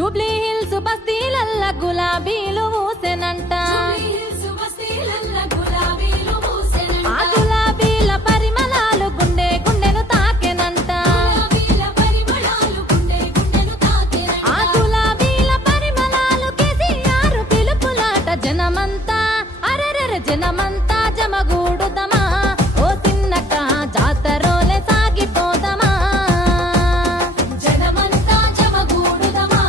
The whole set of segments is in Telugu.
జూబ్లీ హిల్స్ బస్తీలల్ల గులాబీలు ఊసెనంట ఆ గులాబీల పరిమళాలు గుండె గుండెను తాకెనంట ఆ గులాబీల పరిమళాలు కేసీఆర్ పిలుపులాట జనమంతా అరెరెరె జనమంతా జమగూడుదమా ఓ తిన్నక జాతరోలే సాగిపోదమా జనమంతా జమగూడుదమా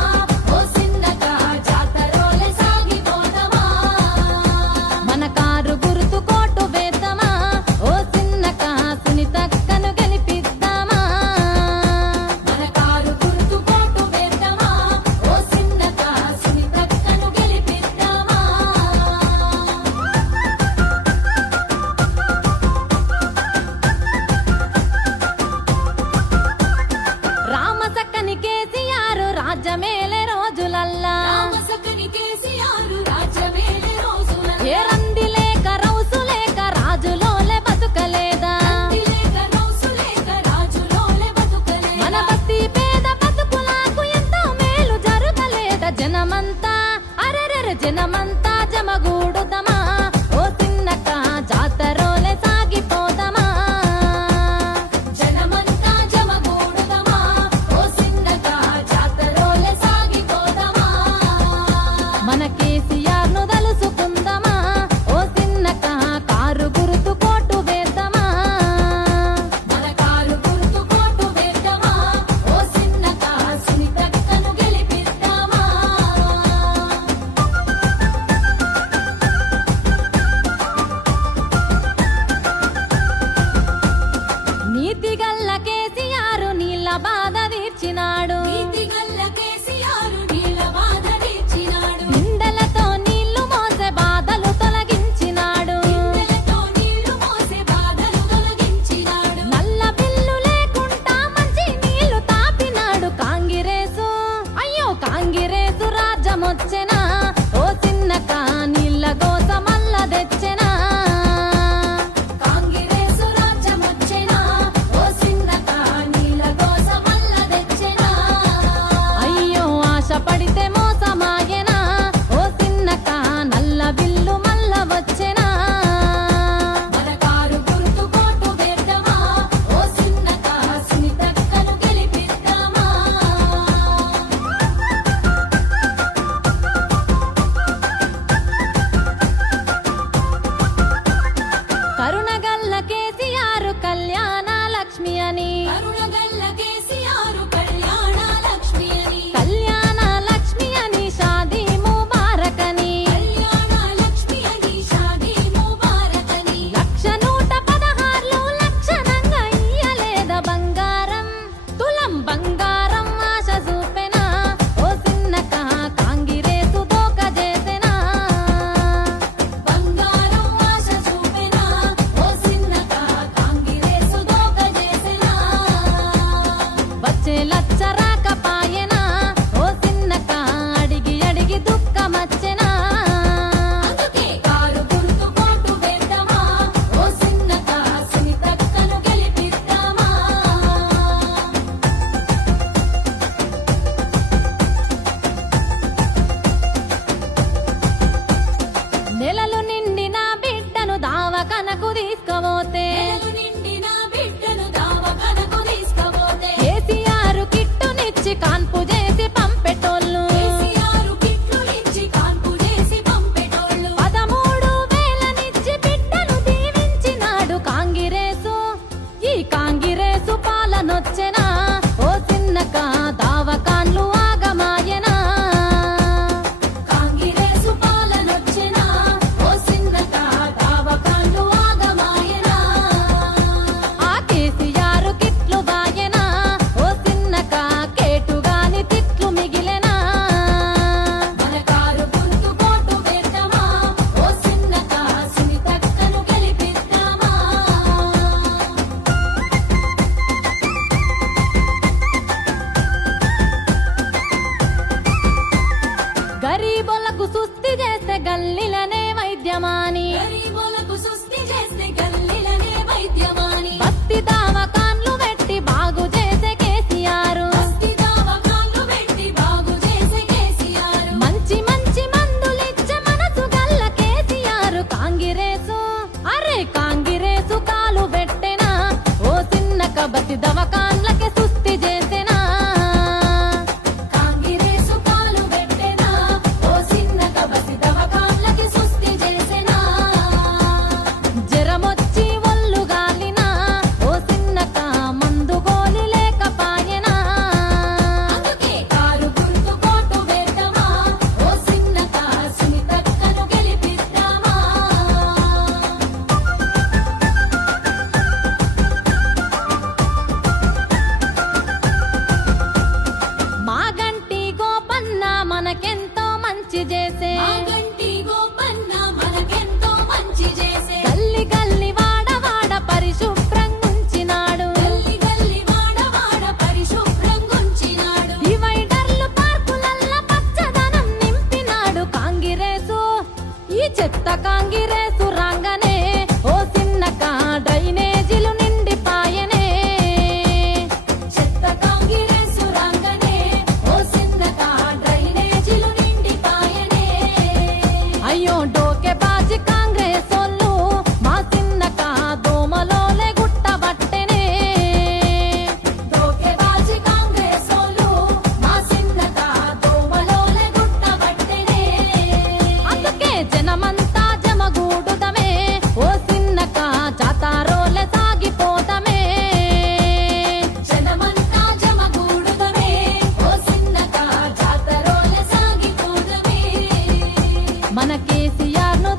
ఓ సిన్నక జాతరోలే సాగిపోదమా మన కారు గుర్తు కోటు వేద్దామా ఓ సిన్నక సునీతక్కను గెలిపిద్దామా మన కారు గుర్తు కోటు వేద్దామా ఓ సిన్నక సునీతక్కను గెలిపిద్దామా రామసక్కని కేసీఆర్ రాజ్యమేలే రోజులల్లా ఏ రంది లేక రౌసు లేక రాజులోలే బతుకలేదా మన బస్తీ పేద బతుకులకు ఎంతో మేలు జరగలేదా జనమంతా అరెరెరె జనమంతా జమగూడుదమా ఓ తిన్నక జాతరోలే సాగిపోదమా జనమంతా జమగూడుదమా ఓ సిన్నక జాతరోలే సాగిపోదమా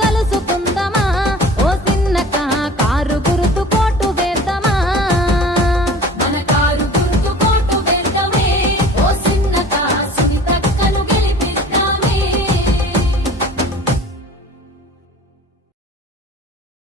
తలుసుకో